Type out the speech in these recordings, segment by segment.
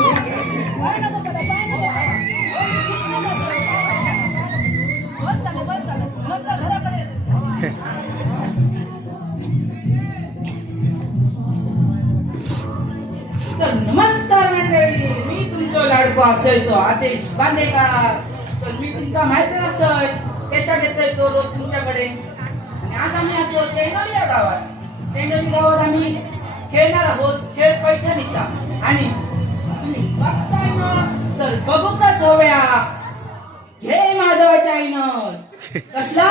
तर नमस्कार मंडळी मी तुमचो लाडको असयचो आदेश बांदेकर. तर मी तुमका माहिती नसय कशा घेतोय तो रोज तुमच्याकडे? आणि आज आम्ही असो तेंडोली या गावात. तेंडोली गावात आम्ही खेळणार आहोत खेळ पैठणीचा. आणि तर बघू का जोव्या घे माधवाच्या चॅनल कसला?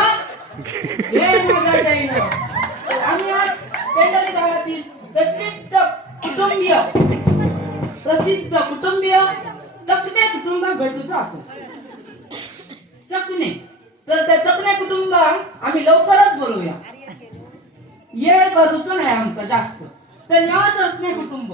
घे माधवाच्या चॅनल आम्ही आज तेंडोली गावातील प्रसिद्ध कुटुंबीय प्रसिद्ध कुटुंबीय चकणे कुटुंबात भेटूच असो चकणे. तर त्या चकणे कुटुंबात आम्ही लवकरच बोलूया. येळ करूच नाही आमचं जास्त. तर या चकणे कुटुंब.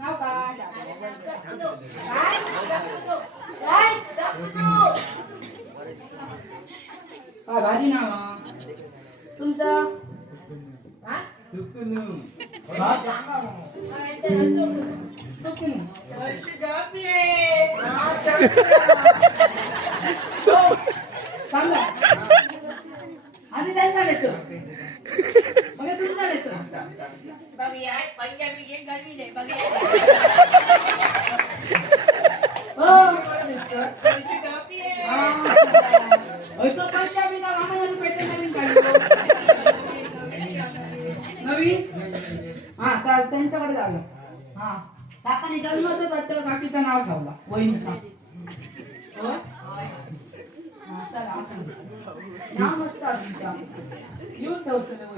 ह्या फोन ठेवा. माझ्याकडसून माझ्याकडसून घ्या भरपूर लावले घराकडे हा, तर तुमची ओळख करून घेऊया काय नो नाव काय काय काय हा भारी नाव हा. तुमचं हा? हा, ते चौक- चौकीनं. हो,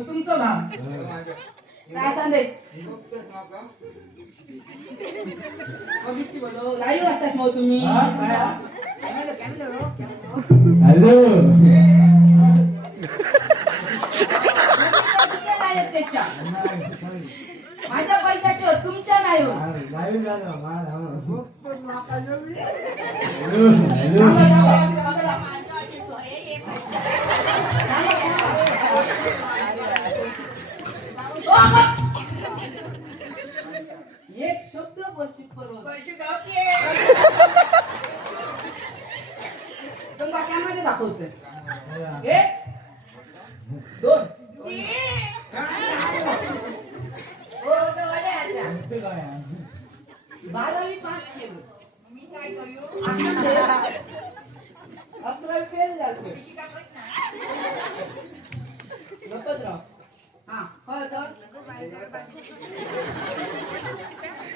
तो तुमचा भाऊ माझं. काय सांगते बघतोस नाव का? बघितची बोलो लाईव्ह असतात मग तुम्ही तुमच्या नाही आहेत त्याच्या माझ्या पैशाचे हो, तुमच्या नाही हो. थांबा, थांबा, थांबा. ओ, मग. एक शब्द बोलशील बरोबर तुम्हाला कॅमेरा दाखवतोय एक दोन बारावी पास केलं अकरावी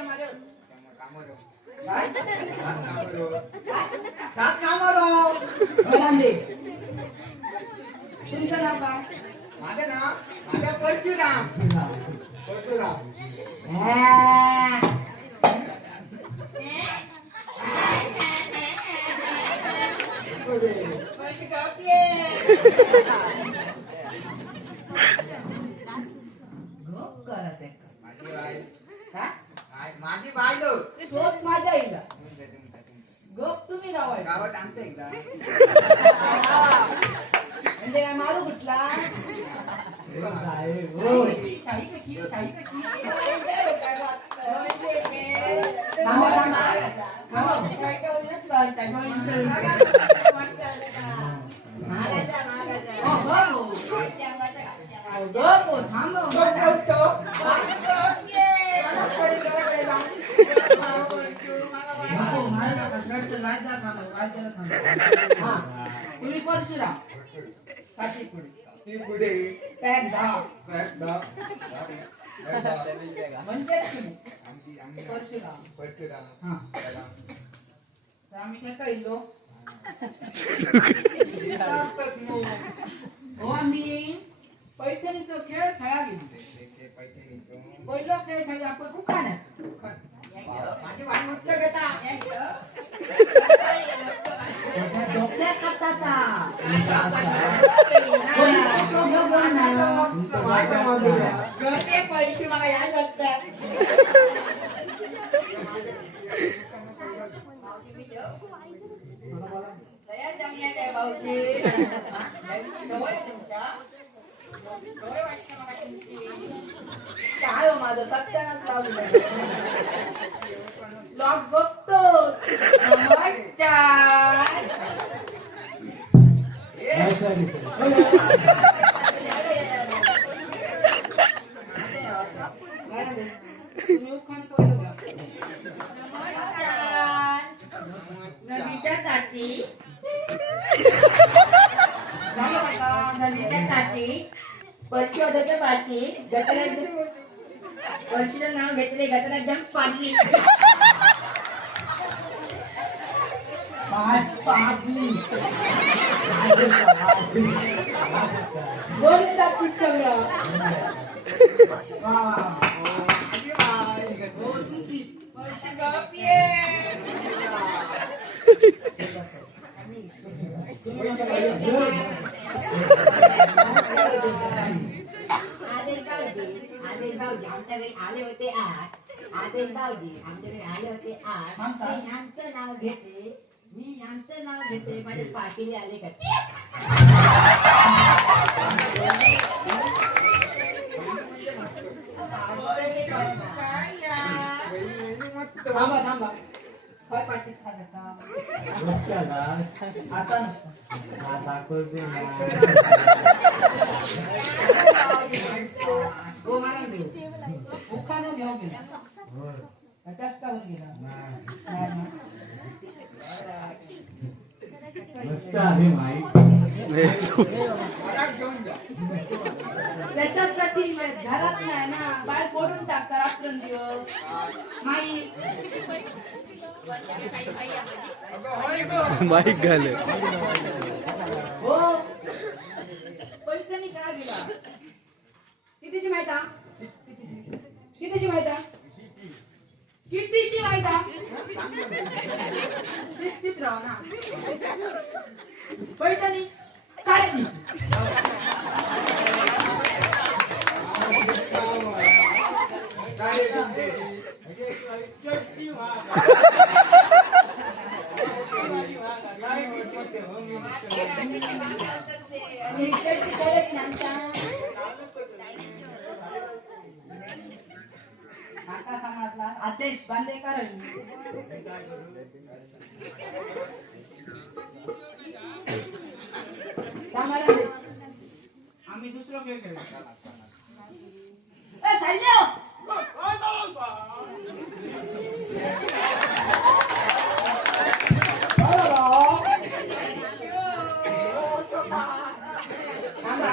इथं. दादा, इथं. एक दोन तीन चार पाच पंधरा कामारो काय कामारो सात कामारो रामदे तुमचं नाव काय माझं नाव माझं परशुराम परशुराम पैसे गावते. गप करत आहे का? माझी बाई काय? आई- माझी बायलो शोध माझ्या तुमचं गप तुम्ही रावाय गावात एकदा म्हणजे काय मारू कुठला शाही कशी शाही कशी थांबा, थांबा. थांबा. काय काय होईनाच काय काय होईनाच. हो, हो. अहो, गप हो, थांब हो. नको, मला नका. रडतं, राजा थांबा, राजाला थांबा. हा. तुम्ही परशुराम काठी पुढे ती पुढे पॅक दहा प्रश्न म्हणजे तुम्ही आमची आम्ही परशुराम परशुराम हा त्याला तर आम्ही काय कळलो सांगतात मग. हो आम्ही पैठणीचा खेळ खेळा गेलो ते- ते पैठणीचं. पहिला खेळ खेळला आपण उखाण्यात माझी बाई मस्त घेता त्याच्या डोक्यात खाताता गवते पैसे मला याद वाटतात तयार जमण्यात आहे भाऊजी जवळ आहे तुमच्या जवळ वाटतं मला तुमची काय हो माझं सत्यानाच लावलं लॉक बघतो नमस्कार पक्षी होतं पाची गटरात पक्षीचं नाव घेतले जम पाडली दोन सगळं. वा, वा, वा. हो, तुमची. आदेश भाऊजी आदेश भाऊजी आमच्या घरी आले होते आज आदेश भाऊजी आमच्या घरी आले होते आज? मी यांचं नाव घेते. मी यांचं नाव घेते. माझे पाटील आले का? थांबा थांबा. काय पाटीत खात आता हो मला देऊ उखाणं घेऊ गेला कष्टावर गेला नाही ना. मला घेऊन जा त्याच्यासाठी घरात नाही ना बाहेर फोडून टाकता रात्रंदिवस नाही अगं होय गं माईक घाले हो पैठणी काय गेला कितीची माहीत हा? कितीची माहीत कितीची माहीत शिस्तीत राह ना. पैठणी काढली आणि इकडची आदेश बांदेकर कामाला आम्ही दुसरं खेळ खेळू ऐका सायल्या! थांबा,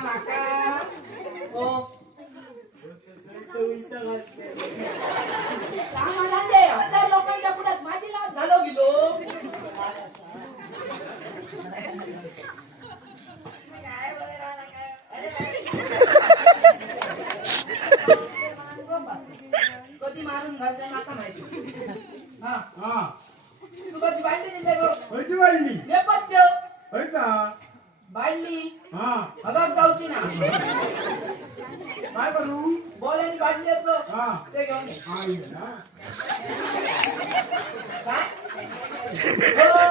माका ऐका हो आम्हाला दे हजार लोकांच्या पुढ्यात माझी लाच झालो गेलो कधी मारून घरच्या नाका माहिती हा हा तू कधी बाळली दिले बघ खयची वाढली नेपथ्य खयचा बाळली हा अगाप जाऊची ना काय करू बॉल बाटली आहेत बघ हा ते घेऊन ये. हा ये ना. काय हो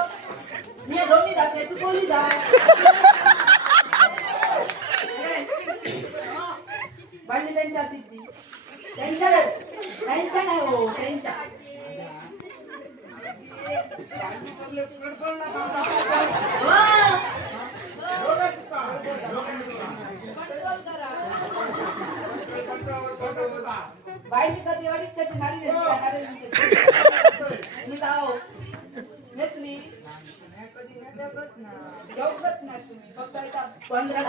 मी दोन्ही जाते तू कोणी जा बाटली त्यांच्या हातीत ती. त्यांच्या त्यांच्या नाही हो त्यांच्या बाईने कधी अडीचच्या गाडी नेसली मी जाओ नेसली नाही तुम्ही फक्त पंधरा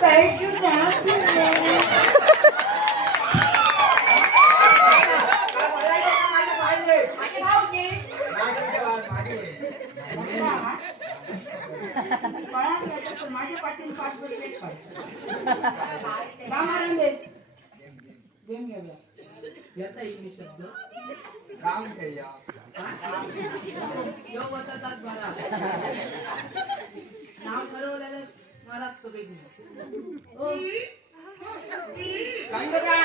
Thank you, Nancy. माझ्या पाठीने पाच. रामाराम दे. गेम घेऊया. येता इंग्लिश शब्द काम केल्या यो वताचाच बरा. नाव ठरवलेलं मलाच तो वेगळी ओ. नका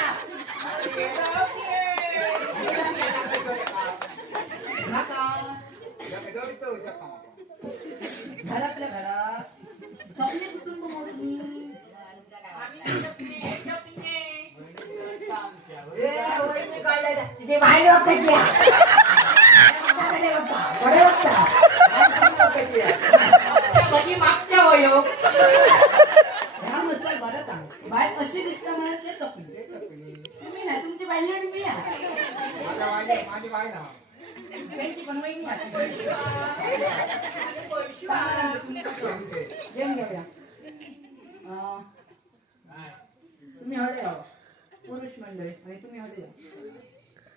तिथे बाहेर बघतायची कडे बघता कधी मागच्या वयो ह्या म्हटलं बरं सांग बाहेर अशी दिसता मला ते चकली तुम्ही तुमची आणि मी आहे माझी बाई ना त्यांची पण वहिनी आहे घेऊया अं, तुम्ही आहो पुरुष मंडळी आणि तुम्ही हडे या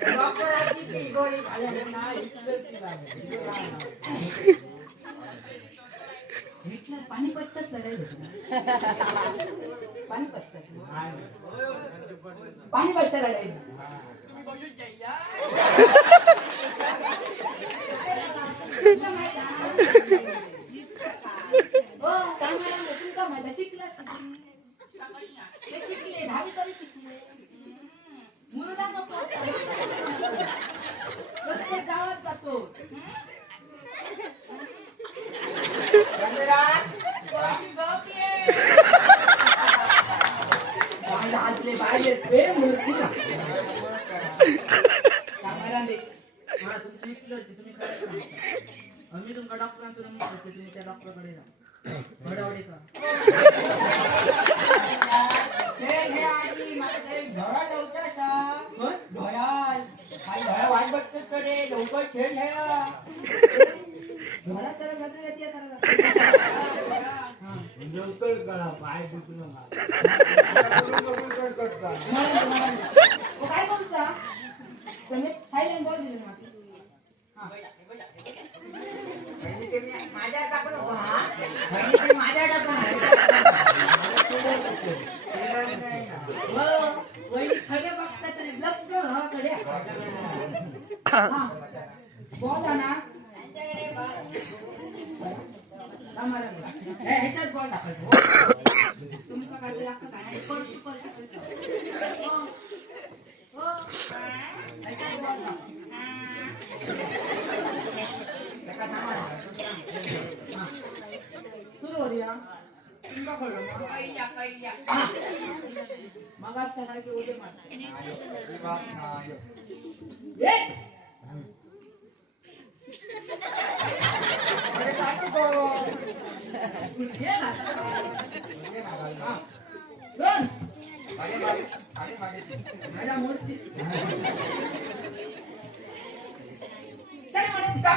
चांगला आहे. पाणी माहीत पाणी शिकलास किती? ते शिकले दहावी तरी शिकले नको प्रत्येक गावात जातो बायला ते मूर्ती सांगायला दे तुमची तुम्ही तुमच्या आम्ही तुमका डॉक्टरांचं नंबर तुम्ही त्या डॉक्टरकडे जा घडावडी का हे हे आजी मला काही धडा जाऊचा असा होय? धडा काही धडा वाट बघतो कडे लवकर खेळ खेळा घरात त्याला गटर येते त्याला पाय काय बोलता थायलंड माझ्या टाकू माझ्या खडे बघता तरी लक्ष हा बोला ना आम्हाला नाही. ए, ह्याच्यात बॉल टाकायचा तुम्ही का काहीतरी लागतं काय आणि पळशी पळशी पळशी. हो. हो. ह्याच्यात बॉल टाका. सुरू करूया तुमका कळलं ना? मग आता सारखे उद्या मारते. ए! हे ना. हा.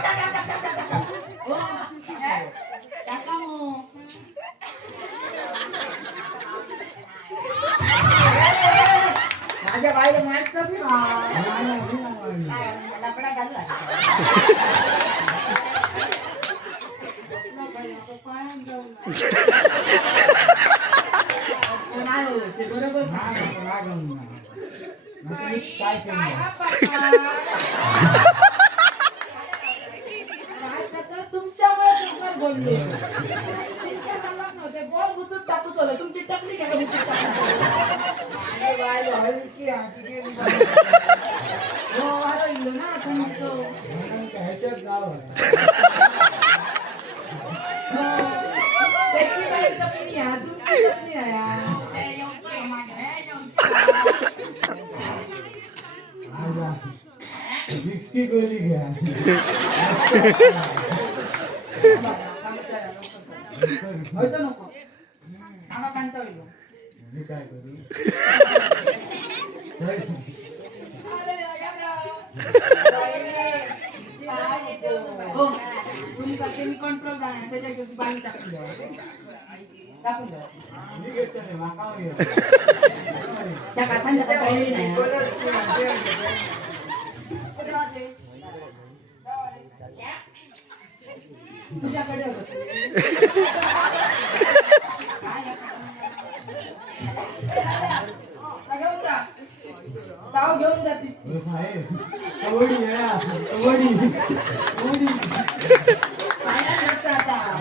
da da da da da बोलले. बॉल टाकूच तुमची टकली घ्या. ना तुमचं गाव आहे. हो. त्याची काही टकली आहे तुमची टकली आहे आजा. जितकी गोळी घ्या होतं नको आम्हा कांता होईल मी काय करू हो तुम्ही का ते मी कंट्रोल जाणार त्याच्या पाणी टाकून टाकून द्या नाही त्या तुझ्याकडे ताव घेऊन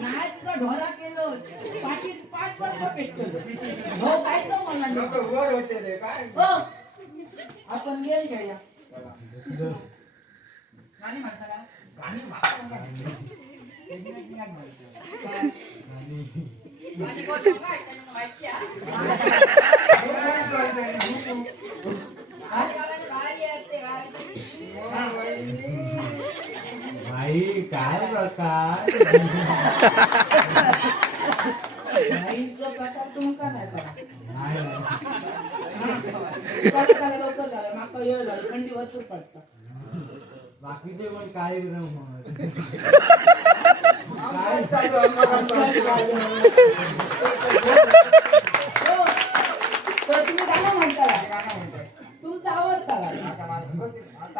नाही तुझा ढोरा केलं पाठीत पाच वर्ष पेटलं. हो काय तो मला नाही. हो. आपण गेम खेळूया. गाणी म्हणता का? काय? भाई काय प्रकार? गाईंचा प्रकार तुमका नाही करा लवकर माका झाली थंडी पडता. बाकीचे पण होत. हो तर तुम्ही गाणं म्हणता का? तुमचं आवडता गाणं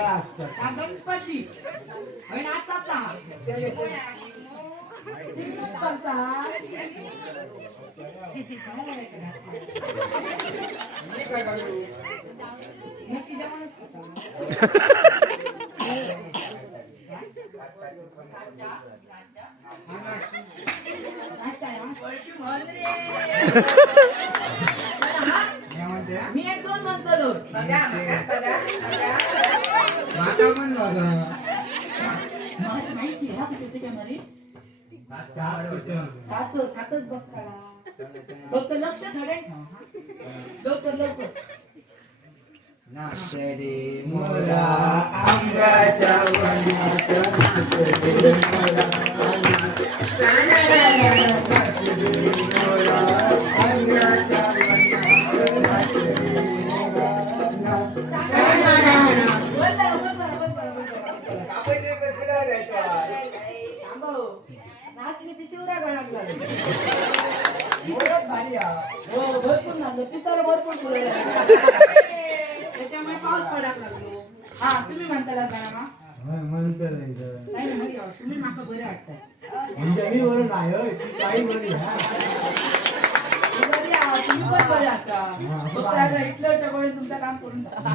हा गणपती. होय ना आता करता मी एक दोन म्हणतो बघा बघा पण माझं माहिती आहे हा सात सातच फक्त लक्ष धडेल लवकर लवकर मोरा आंब्याच्या मोरा नाचणी पिशवीला गळायला लागली. हो, भरपूर नाचलं. पिसाला भरपूर फुलं लागली. त्याच्यामुळे पाऊस पडायला लागलो हा तुम्ही म्हणताला गाणं म्हणतो नाही तर. नाही नाही तुम्ही माका बरे वाटताय म्हणजे मी बरं नाही होय. ती काही बरी हा. तुमचं काम करून टाका.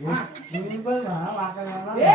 हा, ए, बरं. ए,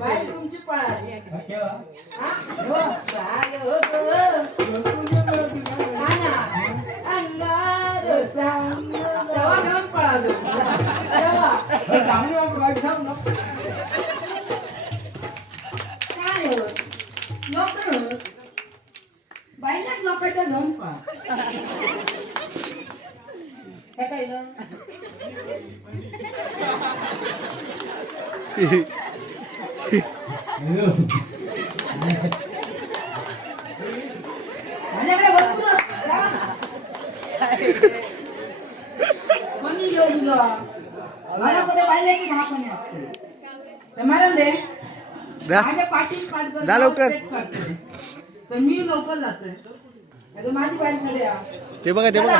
बाई तुमची पळाली नाही. केव्हा? हा? हो, बाय, हो, हो. हा ना. अंगार सांग. तेव्हा घेऊन पळालो तेव्हा हे चांगली वाट वाईट थांब ना. काय हो? लोक बाईलाच लोकांच्या घेऊन पळा काय पाहिलं हॅलो. माझ्याकडे भरपूर असतं. जा ना. कोणी येऊ दिलं माझ्याकडे पाहिल्याची महापणी असते तर मारण दे माझ्या पाठीत पाठबळ जा लवकर. तर मी लवकर जातोय तर माझी बाईकडे ते बघा ते बघा.